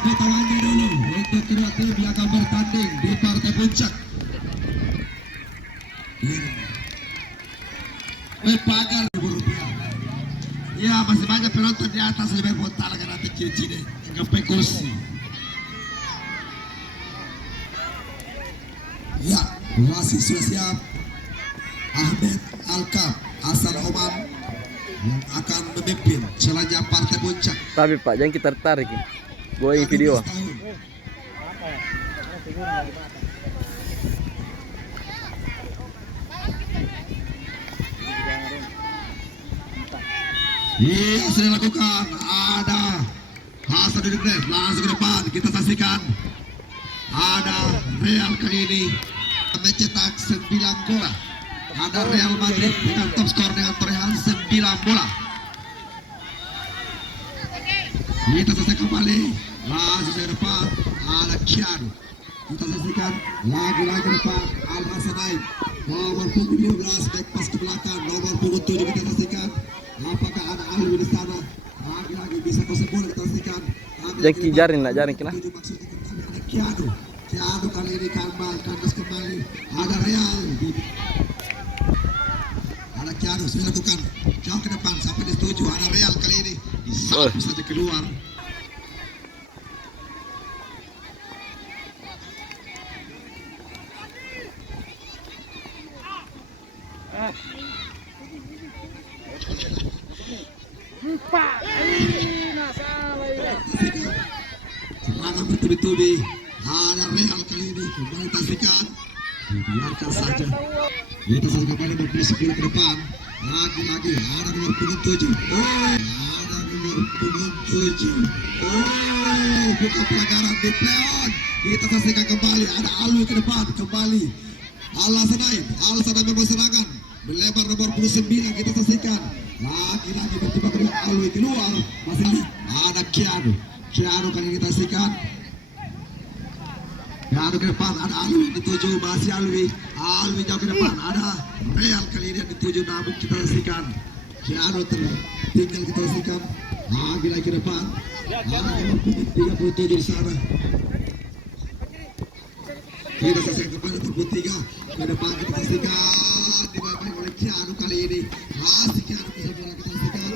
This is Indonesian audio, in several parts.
tepuk tangannya dulu untuk kedua tim yang akan bertanding di partai puncak. Pagar Rp1.000. Ya, masih banyak penonton di atas lebih bontal karena tinggi deh, sampai kursi. Ya, masih sudah siap. Ahmed Alkam asal Oman yang akan memimpin jalannya partai puncak. Tapi Pak, jangan kita tarik. Gue video. Iya, sudah dilakukan. Ada Hasan Dudukres langsung ke depan. Kita saksikan. Ada Real kali ini mencetak 9 gol. Ada Real Madrid dengan top skor dengan torehan 9 bola. Kita saksikan kembali. Langsung ke depan. Ada Kian. Kita saksikan lagi-lagi depan. Al Hasanai. Nomor punggung 12 back pas ke belakang. Nomor punggung 7 kita saksikan. Apakah ada Alwi di sana? Lagi-lagi bisa tersebut kita saksikan. Jangan jaring, nak jaring kena. Ada Kiano kali ini kandas kembali. Ada Real. Ada Kiano sudah lakukan jauh ke depan sampai disetujui. Ada Real kali ini disapu saja keluar. Serangan bertubi-tubi. Ada Real kali ini kembali taksikan. Dibiarkan saja. Kita saja kembali berpilih ke depan. Lagi-lagi ada nomor punggung 7. Ada nomor punggung 7. Bukan pelanggaran di play-on. Kita saksikan kembali. Ada Alwi ke depan kembali. Al-Hasanai memang serangan. Melebar nomor 29 kita saksikan. Lagi-lagi bertiba kedua Alwi keluar. Masih ada Kiano kali ini kita saksikan. Kiano ke depan ada Alwi dituju masih Alwi jauh ke depan ada Real kali ini yang dituju namun kita saksikan. Kiano tinggal kita saksikan. Lagi-lagi ke depan ada nomor 37 di sana. Kita saksikan kepada nomor 3 ke depan kita saksikan dimainkan oleh Kiano kali ini. Masih Kiano bisa bola kita saksikan.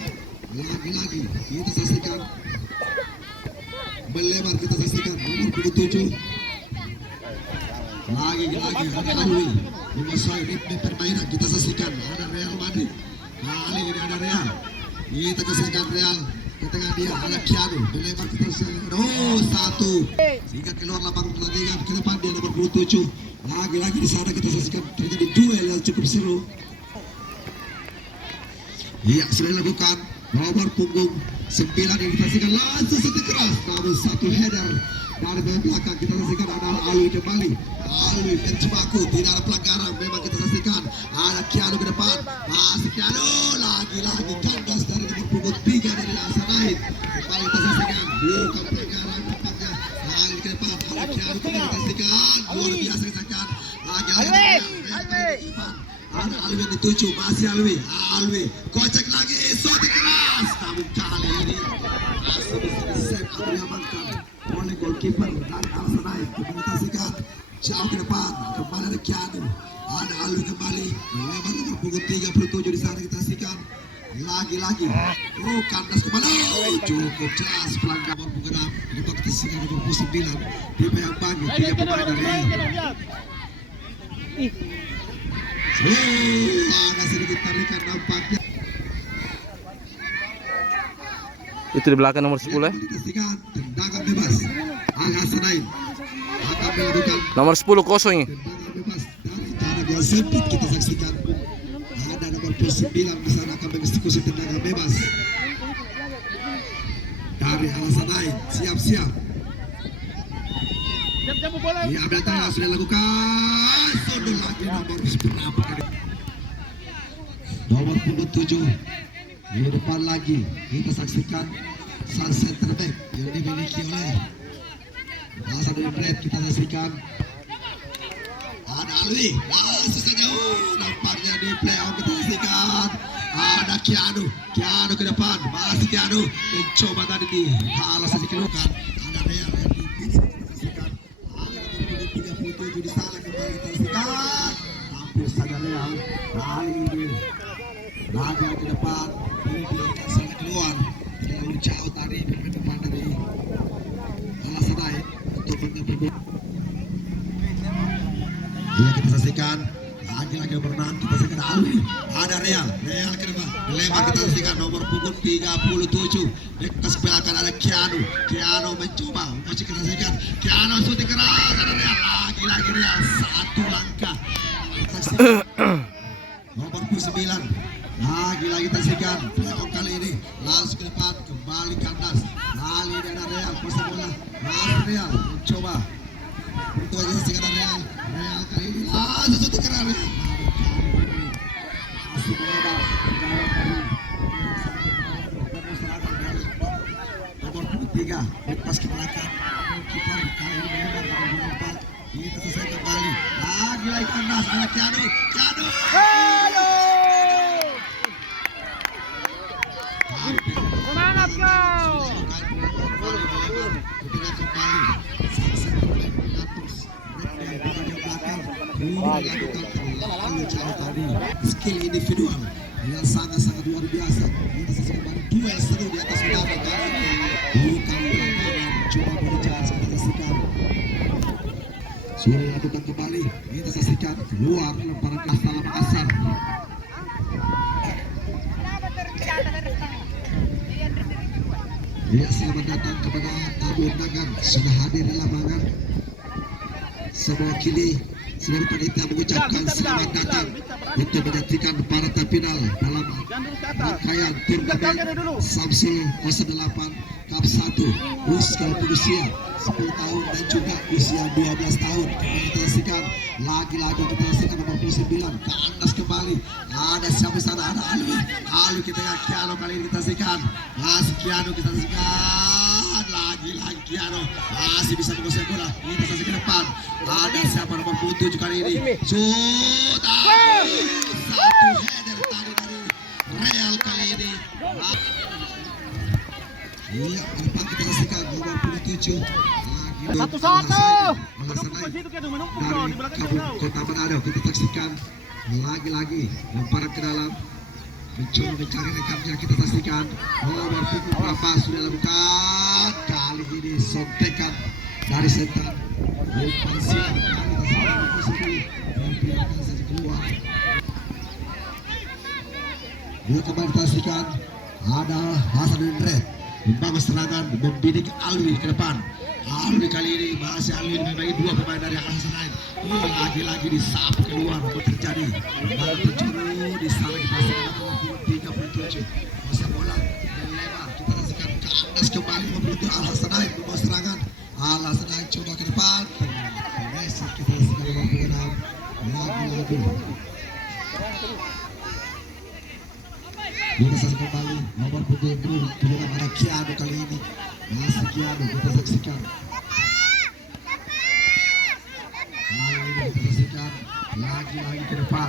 Lagi-lagi kita saksikan. Melebar kita saksikan nomor 27. Lagi-lagi ada Alwi. Menguasai ritme permainan kita saksikan. Ada Real Madrid. Kali ini ada Real. Kita saksikan Real. Ke tengah dia ada Kiano. Melebar kita saksikan. Satu. Sehingga keluar lapangan pertandingan. Ke depan dia nomor 27. Lagi-lagi di sana kita saksikan terjadi duel yang cukup seru. Iya, sudah dilakukan. Nomor punggung 9 yang kita saksikan langsung setik keras. Namun satu header dari belakang kita saksikan ada Alwi kembali. Alwi mencebaku, tidak ada pelanggaran. Memang kita saksikan ada Kiano ke depan. Masih Kiano, lagi-lagi kandas dari nomor punggung 3 dari Hasanai. Kembali kita saksikan, bukan pelanggaran nampaknya. Lagi ke depan, ada Kiano kembali kita saksikan. Luar biasa kita saksikan. Lagi-lagi ada Alwi yang dituju, masih Alwi kocek lagi, shot keras. Namun kali ini masih bisa di-save atau diamankan oleh goalkeeper dari Al-Hasanai. Kita saksikan jauh ke depan, kembali ada Kiano. Ada Alwi kembali, lebar nomor punggung 37 di sana kita saksikan. Lagi-lagi, kandas kembali. Cukup jelas pelanggaran nomor punggung 6. Ini kita saksikan nomor punggung 9. Tim yang panggil, 3 pemain dari ada sedikit tarikan nampaknya. Itu di belakang nomor 10 ya. Tendangan bebas. Al-Hasanai akan melakukan Nomor 10 kosong ini. tendangan bebas dari jarak yang sempit kita saksikan. Ada nomor 9 di sana akan mengeksekusi tendangan bebas dari Al-Hasanai. Siap-siap. Iya, ambil tengah sudah dilakukan. Sodol lagi nomor berapa kali? Nomor punggung 7 di depan lagi kita saksikan sang center back yang dimiliki oleh Hasan Dudukres. Kita saksikan ada Alwi langsung saja. Nampaknya di play-off kita saksikan ada Kiano ke depan, masih Kiano mencoba tadi di halas dikeluarkan. Ada Real menuju di sana kembali kita saksikan. Hampir saja Real kali ini laga ke depan ini biarkan sana keluar terlalu jauh tadi pemain depan dari Alasanai untuk mengambil. Bila kita saksikan lagi-lagi berenang kita saksikan Alwi ada Real ke depan dilema kita saksikan nomor punggung 37 bekas belakang ada Kiano mencoba masih kita saksikan Kiano shooting keras ada Real lagi Real satu langkah saksikan nomor 9 lagi kita saksikan playoff kali ini langsung ke depan kembali kandas kali ini ada Real pasang bola masih Real mencoba untuk kita saksikan Real kali ini langsung shooting keras Real masih beredar nomor 23 lepas ke belakang kiper kali ini beredar nomor 4 kita selesai kembali lagi kandas ada Kiano Semangat kau. Skill individual yang sangat-sangat luar biasa. Kita saksikan duel seru di atas udara kali ini. Bukan pelanggaran, cuma berbicara kita saksikan. Sudah dilakukan kembali. Kita saksikan keluar lemparan asal Makassar. Ya, selamat datang kepada tamu undangan sudah hadir di lapangan. Semua kini seluruh panitia mengucapkan selamat datang untuk menyaksikan partai final dalam rangkaian turnamen Samsul 08 Cup 1 usia 10 tahun dan juga usia 12 tahun. Kita saksikan lagi-lagi kita saksikan nomor 29 kandas kembali. Ada siapa sana? Ada Alwi kita lihat Kiano kali ini kita saksikan. Masih Kiano kita saksikan. Lagi Kiano masih bisa menguasai bola. Kita saksikan ke depan. Ada siapa nomor 7 kali ini? Shoot! Satu header tadi dari Real kali ini. Iya, ke depan kita saksikan nomor 27. Satu-satu. Dari Kota Manado kita saksikan lagi lemparan ke dalam mencoba mencari rekannya kita saksikan nomor punggung berapa sudah lakukan kali ini sontekan dari setan umpan siap kali kita biarkan saja keluar. Dia kembali kita saksikan ada Hasan Indre membangun serangan membidik Alwi ke depan. Alwi kali ini masih Alwi membagi dua pemain dari Alasanai. Lagi disapu keluar terjadi dan penjuru di sana kita saksikan 37 masa bola dan lebar kita saksikan ke atas kembali membentuk Alasanai membawa serangan. Alasanai coba ke depan besok kita saksikan lagi kita saksikan kembali nomor punggung 26 ada Kiano kali ini masih Kiano kita saksikan lagi ke depan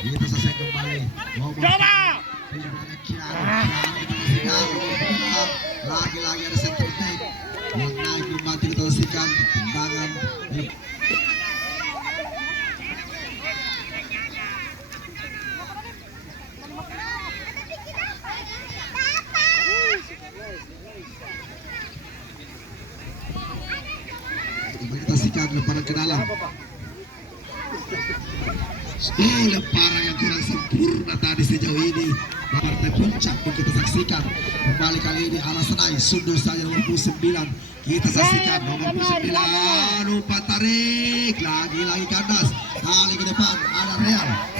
kita saksikan kembali nomor lagi ada center back yang naik membantu kita saksikan tendangan kita saksikan lemparan ke dalam. Lemparan yang kurang sempurna tadi sejauh ini. Partai puncak yang kita saksikan kembali kali ini Alasanai sundur saja nomor 9 kita saksikan nomor 9 umpan tarik lagi kandas kali ke depan ada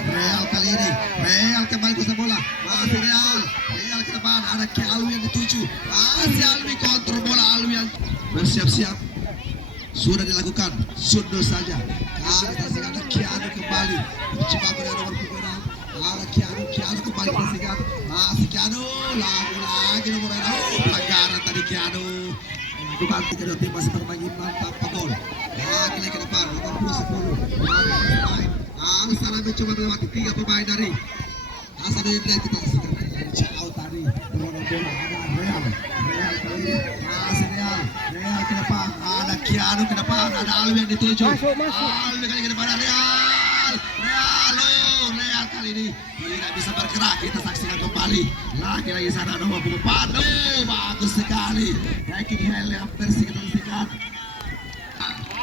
Real kali ini Real kembali ke bola masih Real ke depan ada Alwi yang dituju masih Alwi kontrol bola Alwi yang bersiap-siap sudah dilakukan sundur saja kali kita saksikan ada Kiano kembali mencoba pada nomor 6 ada Kiano kembali kita saksikan masih Kiano lagi nomor 6 pelanggaran tadi Kiano bukan kedua tim masih bermain imbang tanpa gol lagi ke depan nomor 10 Alasanai mencoba melewati 3 pemain dari Hasan Indra kita saksikan jauh tadi berada bola ada Real kali ini masih Real ke depan, ada Kianu ke depan, ada Alwi yang dituju. Masuk, masuk. Alwi kali ke depan, ada Real. Real kali ini tidak bisa bergerak. Kita saksikan kembali. Lagi sana nomor 4. Bagus sekali. Ranking Hell yang versi kita saksikan.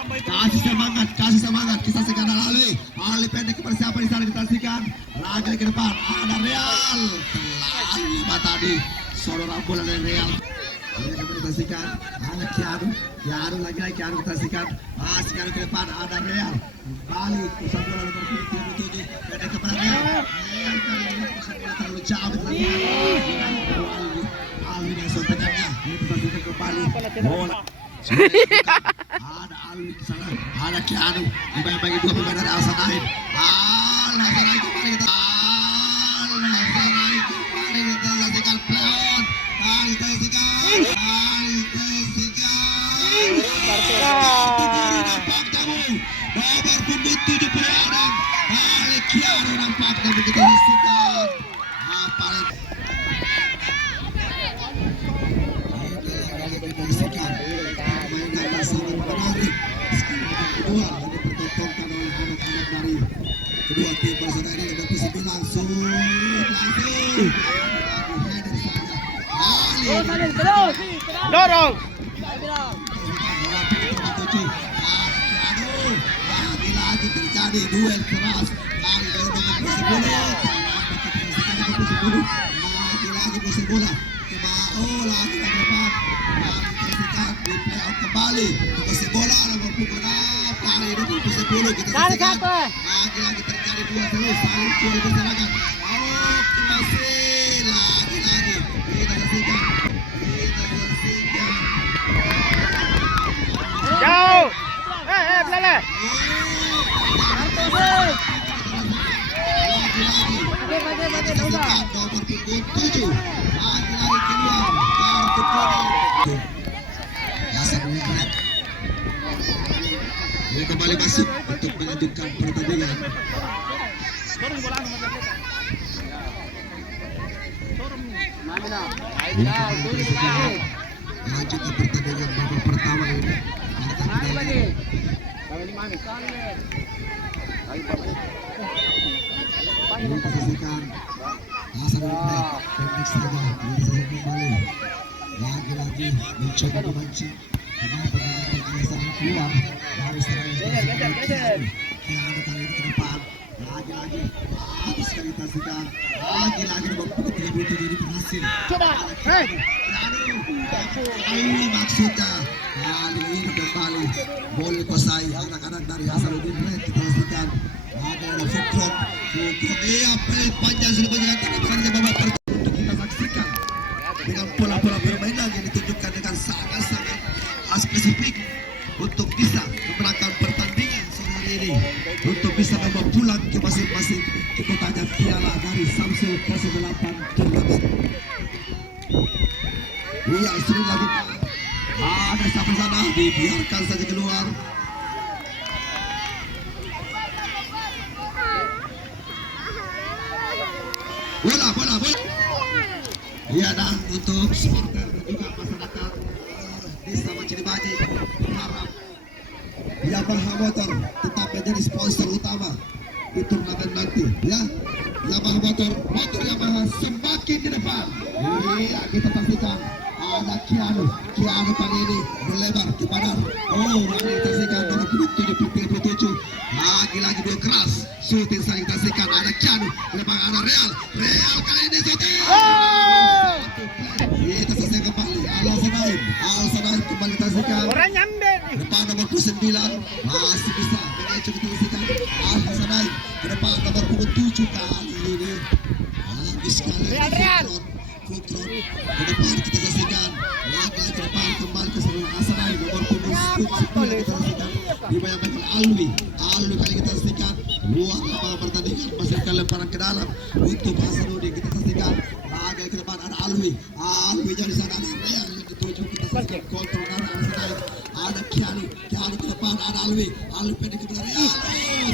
Kasih semangat, kita saksikan Alwi pendek kepada siapa di sana kita saksikan. Lagi ke depan, ada Real. Terlalu lima tadi. Saudara bola dari Real. Kita saksikan, ada Kianu lagi Kianu kita saksikan. Kianu ke depan, ada Real. Balik, pusat bola nomor 7 pendek kepada Real. Real kali ini pusat bola terlalu jauh kita saksikan. Alwi yang sontakannya, kita saksikan kembali. Bola. Ada Alwi di sana, ada Kianu. Bagi dua pemain dari Al-Sanain. Al-Sanain kembali kita. Al-Sanain kembali kita saksikan pelan. Kita saksikan. Nomor punggung 76. Kianu nampak tapi kita saksikan. Kedua tim bersama ini ada posisi langsung Dorong. lagi terjadi duel keras lagi dari nomor 10 lagi musim bola lagi ke depan di play out kembali musim bola nomor 6 kali ini musim bola kita saksikan lagi terjadi dua terus saling jual berserangan masih lagi kita saksikan Jauh. Belale. Nomor punggung 7 lagi keluar kartu kuning. Hasan Wibret dia kembali masuk untuk melanjutkan pertandingan. Melanjutkan pertandingan babak pertama ini. Kita saksikan Hasan Wibret pendek saja dia kembali lagi mencoba memancing kenapa dengan keluar dari serangan Kianu kali ini ke depan lagi bagus sekali kita saksikan lagi nomor 37 ini berhasil Coba. ini maksudnya kali ini kembali boleh kuasai anak-anak dari Hasan Wibret kita saksikan ada Fukron panjang sudah berjalan di babak pertama untuk kita saksikan dengan pola-pola permainan yang ditunjukkan dengan sangat-sangat spesifik untuk bisa memenangkan pertandingan sore hari ini untuk bisa membawa pulang ke masing-masing kotanya piala dari Samsul 08 turnamen. Iya sudah dilakukan ada sampai sana dibiarkan saja keluar. Bola. Ya dan untuk supporter dan juga masyarakat desa Macinibaji harap Yamaha Motor tetap menjadi sponsor utama di turnamen nanti ya. Yamaha motor Yamaha semakin ke depan. Iya kita pastikan ada Kianu kali ini berlebar ke badan. Kita saksikan nomor 77 lagi dua keras shooting saling kita saksikan ada Kianu ke depan ada Real kali ini shooting. Kita saksikan kembali Al-Sanain kembali kita saksikan Orang nyambe nih. depan nomor 29 masih bisa mengacu kita saksikan Al-Sanain ke depan nomor 7 kali ini bagus sekali Real. Fukron ke depan kita saksikan lagi ke depan kembali ke sebelah Al-Sanain nomor 9 kita saksikan dibayangkan oleh Alwi kali kita saksikan luar lapangan pertandingan masukkan lemparan ke dalam untuk Hasanuddin kita saksikan lagi ke depan ada Alwi jadi sana ada Real yang dituju kita saksikan kontrol dari Al-Sanain ada Kianu ke depan ada Alwi pendek ke Real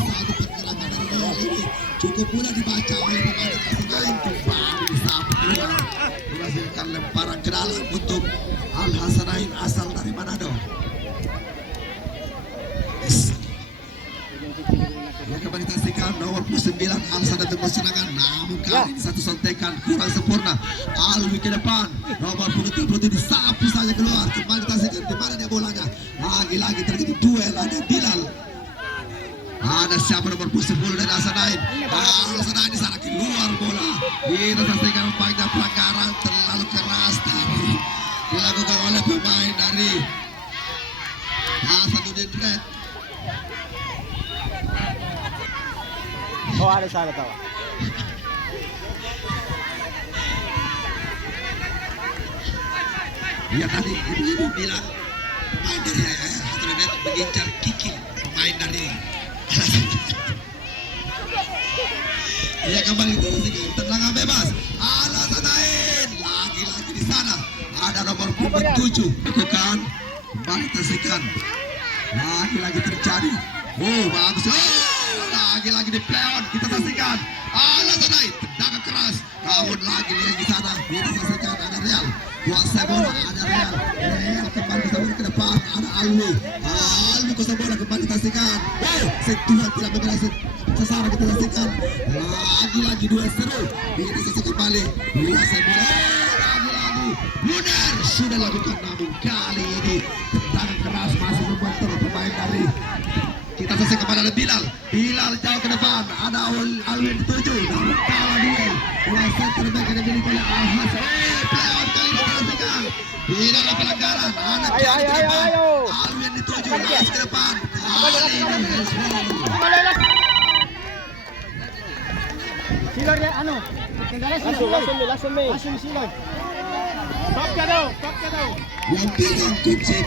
satu pergerakan dari Real ini cukup mudah dibaca oleh pemain Al-Sanain kembali disambut keluar menghasilkan lemparan ke dalam untuk Al-Sanain asal dari Manado. nomor 9 Alsa dan tembus serangan, namun kali ini satu sontekan kurang sempurna. Alwi ke depan, nomor 37 disapu saja keluar, kembali ditaksikan di mana dia bolanya. Lagi-lagi terjadi duel, ada Bilal. Ada siapa nomor 10 dari Alsanain. Alsanain di sana keluar bola. Kita saksikan banyak pelanggaran terlalu keras tadi dilakukan oleh pemain dari Hasanuddin Red. Oh, ada salah tahu. Ya tadi ibu-ibu bilang pemain dari Hasanuddin Red mengincar Kiki, pemain dari ia kembali terus tendangan bebas. Alsanain lagi-lagi di sana ada nomor 7 bukan kembali tersikan. Lagi-lagi terjadi. Oh bagus. Oh, lagi-lagi di playoff kita saksikan. Alsanain tendangan keras. Namun lagi dia di sana kita saksikan ada Real. Kuasa bola ada Real. Real kembali bisa ke depan ada Alwi. Alwi kuasa bola kembali saksikan. Oh sentuhan tidak berhasil. Sasaran kita saksikan. Lagi-lagi dua seru. Kita saksikan kembali. Kuasa bola. Lagi-lagi. Benar sudah lakukan namun kali ini tendangan keras masih membuat pemain dari kita saksikan kepada Bilal. Bilal jauh ke depan. Ada Alwi dituju. Namun kalah duel. Kuasa terbaik yang dimiliki oleh Al-Has. Playoff kali ini kita saksikan. Tidak ada pelanggaran. Anak kiri ke depan. Alwi yang dituju. Langsung ke depan. Kali ini Silor ya, anu. Langsung silor. Stop ka daw. yang pegang kunci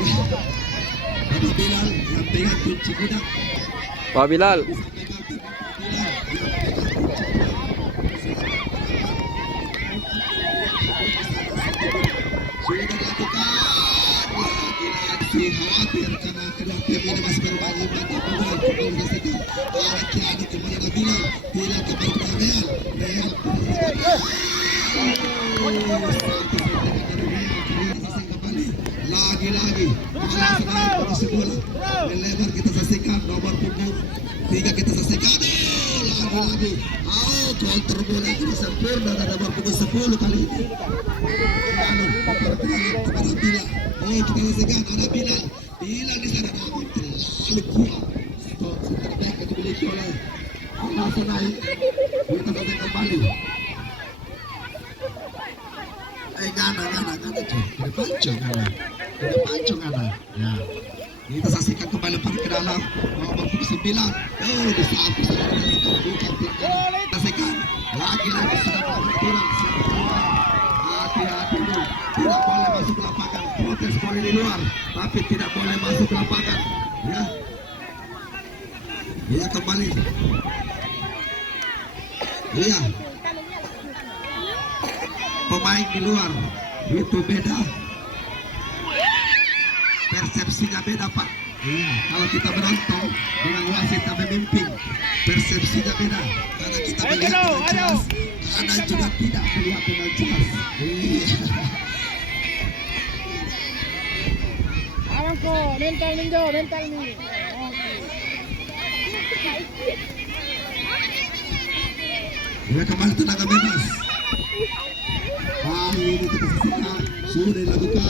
Bapak Bilal, yang pegang kunci gudang Pak Bilal. sudah dilakukan lagi-lagi hampir karena kedua tim ini masih berbagi mantap bola kembali disaksikan arah kiri kepada Bilal. Bilal kembali kepada Real lagi-lagi posisi bola melebar kita saksikan nomor punggung 3 kita saksikan lagi-lagi counter bola kita sempurna dan nomor punggung 10 kali ini kepada Bilal. Kita saksikan ada Bilal di sana namun terlalu kuat terbaik yang dimiliki oleh Alsanain. Kita saksikan kembali Gana. Ya. Kita saksikan kembali ke dalam nomor 9. Oh, disapu saksikan lagi-lagi sudah beraturan hati-hati dulu. Tidak boleh masuk lapangan. Protes poin di luar, tapi tidak boleh masuk lapangan. Ya. Dia kembali. Iya. Pemain di luar itu beda, persepsinya beda Pak. Iya, kalau kita menonton dengan wasit yang memimpin, persepsinya beda karena kita melihat dengan jelas, kanan juga tidak melihat dengan jelas. Iya. Awan ko, mental nih. Dia kembali tendangan bebas. Kali ini kita saksikan sudah dilakukan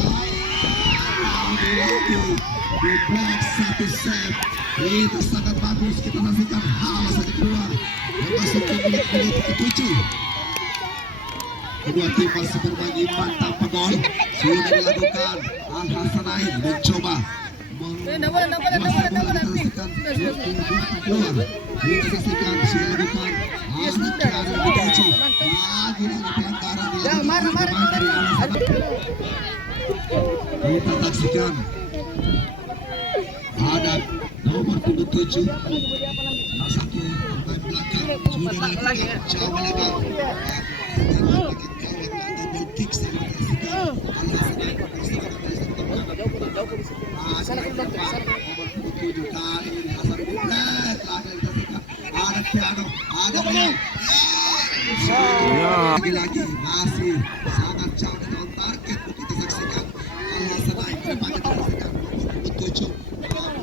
di blok satu set. Itu sangat bagus kita saksikan halas saja keluar masuk ke menit ke-7. Kedua tim masih berbagi umpan tanpa gol. Sudah dilakukan Al-Hasanain mencoba keluar. Kita saksikan sudah dilakukan anak yang dituju. Lagi-lagi pelanggaran dilakukan dari Al-Hasanain. Kita saksikan ada nomor 27 salah satu pemain belakang sudah dilakukan jauh lagi double kick nomor 27 kali ini Hasanuddin Red lagi disaksikan ada piano ada Real lagi-lagi masih sangat jauh dari target kita saksikan Al-Hasanain ke depan kita saksikan nomor 27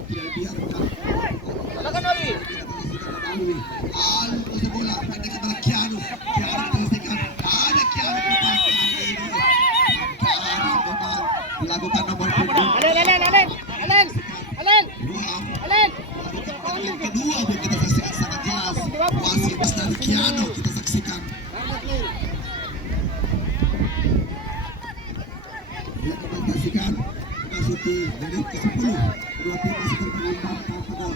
tidak dibiarkan Alwi menit ke-10. Kedua tim masih berimbang tanpa gol.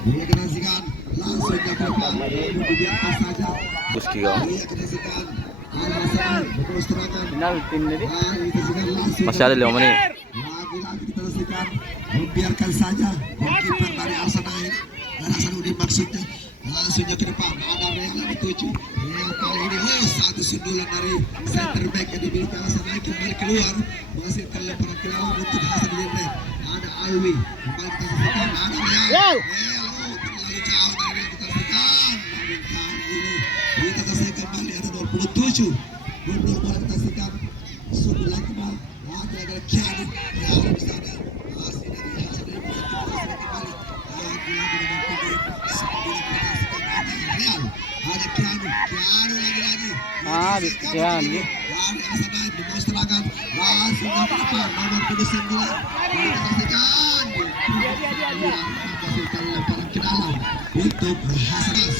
Dia kena sikan langsung ke depan, dibiarkan saja. Buski kau. Dia kena sikan Al-Hasan berterus terangan. Final tim ini. Dikasikan langsung. Masih ada 5 menit. Lagi-lagi diteruskan, membiarkan saja kiper dari Al-Sanain. Hasanuddin maksudnya langsungnya ke depan. Ada Real yang dituju. Real kali ini satu sundulan dari center back yang dimiliki Al-Sanain kembali keluar. Masih terlepas ke lawan untuk Hasanuddin. Ada Alwi kembali kita saksikan. Ada Real. Terlalu jauh dari Real kita saksikan. Namun kali ini kita saksikan kembali ada 27. Gol bola kita saksikan. Sundulan kembali. Lagi-lagi Kianu di sana. Masih dari Hasanuddin kita saksikan kembali. Lagi-lagi dengan pemain sembilan kita saksikan ada Real. Ada Kianu lagi-lagi. Habis Kianu. Dari Al-Sanain di serangan langsung ke depan nomor 29. Kita saksikan. Menghasilkan lemparan ke dalam untuk Hasanas.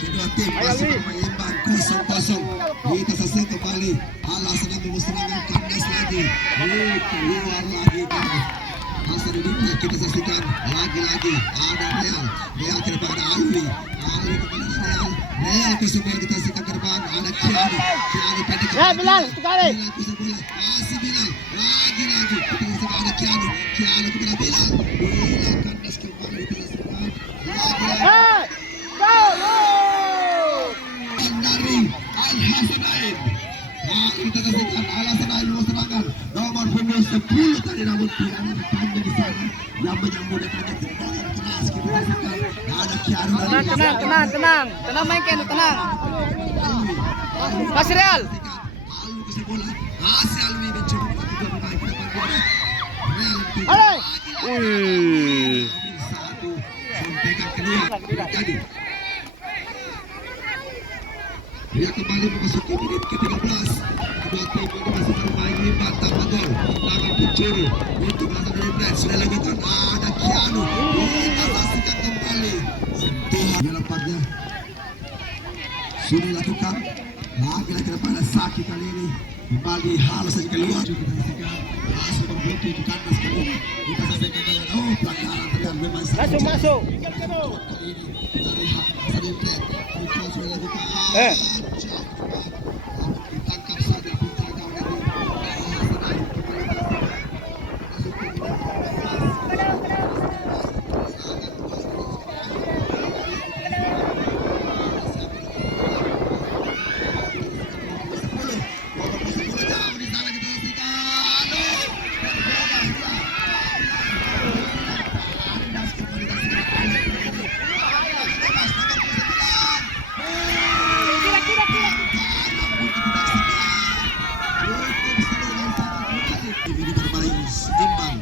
Kedua tim masih berimbang 0-0. Kita saksikan kembali Al-Hasan membuat serangan kandas lagi. Keluar lagi. Hasanuddin kita saksikan lagi-lagi ada Real ke depan ada Alwi kepada Real ke sebelah kita saksikan ke depan ada Kianu pendek ke depan. Bilal sekali. Bilal kusuk bola masih Bilal lagi-lagi kita saksikan ada Kianu kepada Bilal kandas kembali kita saksikan lagi-lagi dari Al-Hasanain. Kita saksikan Al-Hasanain membuat serangan nomor punggung 10 tadi namun tidak ada rekannya di sana yang menyambut datangnya tendangan keras. Kita saksikan ada Kianu Tenang main Ken, tenang. Kasih Real. Alwi ke bola masih Alwi mencoba juga pemain ke depan bola. Real Halo. Wih. satu sontekan keluar jadi dia kembali memasuki menit ke-13. Kedua tim ini masih bermain imbang tanpa gol. Tangan pencuri untuk Hasanuddin Red sudah dilakukan. Ada Kianu. Kita saksikan kembali. Sentuhan lemparnya sudah dilakukan. Lagi-lagi pada Saki kali ini kembali halus saja keluar. Kita saksikan langsung memblokir di kandas kali ini. Kita saksikan dengan pelanggaran tekan memang Langsung masuk. kali ini dari Hasanuddin Red. Kita sudah dilakukan. Ditangkap saja putra gawang itu. Ini bermain seimbang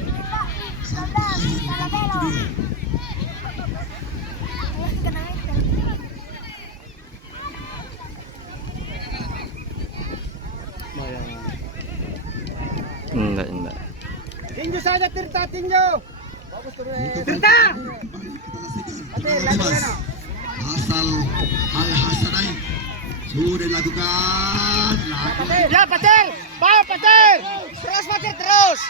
sampai akhir babak kedua. Enggak. Tinju saja Tirta, tinju. Bagus tuh. Tirta. Asal Al-Hasanain sudah dilakukan. Ya, Patir. Bawa Patir. Terus Patir terus.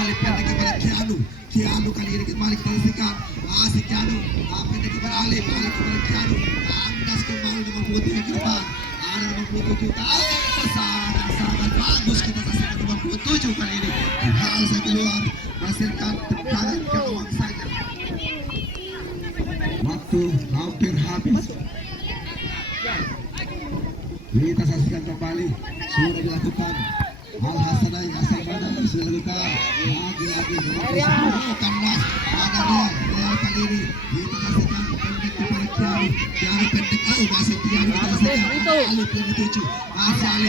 Ali pendek kepada Kianu kali ini kembali kita saksikan masih Kianu pendek kepada Ali kepada Kianu kandas kembali nomor 27 ke depan ada nomor 27 sangat bagus kita saksikan nomor 27 kali ini hal saya keluar menghasilkan tendangan ke gawang saja. Waktu hampir habis. Kita saksikan kembali sudah dilakukan Al-Hasanain asal mana sudah dilakukan lagi-lagi kandas ada Real kali ini kita saksikan pendek kepada Kianu pendek masih Kianu kita saksikan Ali pendek 7 masih Ali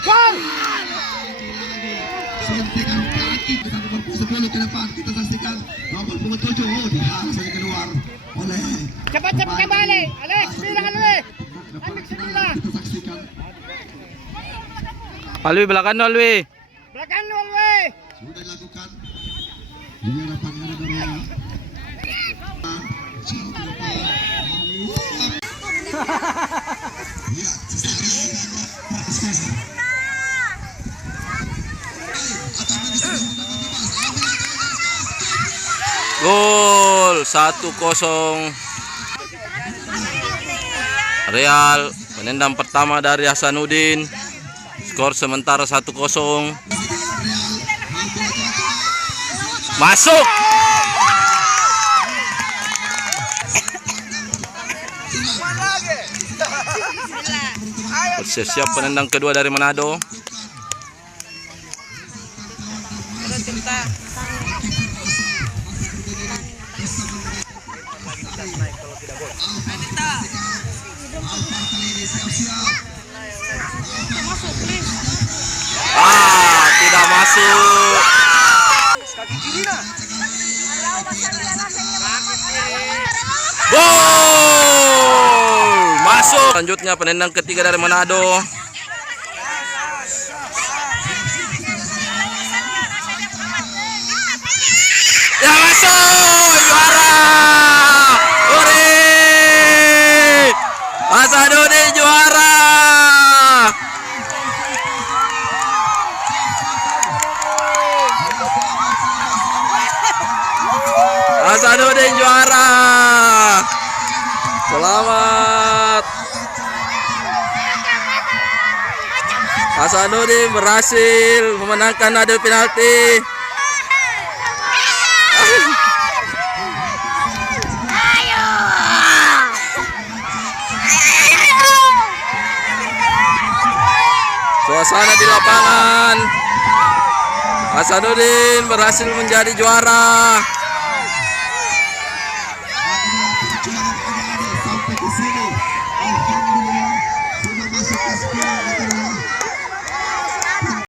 Gol. suntikan kaki kita nomor 10 ke depan kita saksikan nomor 7 dihalang saja keluar oleh Cepat kembali. Alex, bilang Alex. Ambil sebelah. kita saksikan Alwi belakang no Alwi. Belakang lu, weh. sudah dilakukan di hadapan ada Real jauh ke depan. Ya, Gol 1-0. Real menendang pertama dari Hasanuddin. Skor sementara 1-0. Masuk. Bersiap penendang kedua dari Manado. Tidak masuk. Gol! Masuk. Selanjutnya penendang ketiga dari Manado. Ya masuk, juara. Uri! Hasanuddin juara. Hasanuddin juara. Selamat. Hasanuddin berhasil memenangkan adu penalti. Suasana di lapangan. Hasanuddin berhasil menjadi juara. Sampai ke sini, alhamdulillah sudah masuk ke 10 atau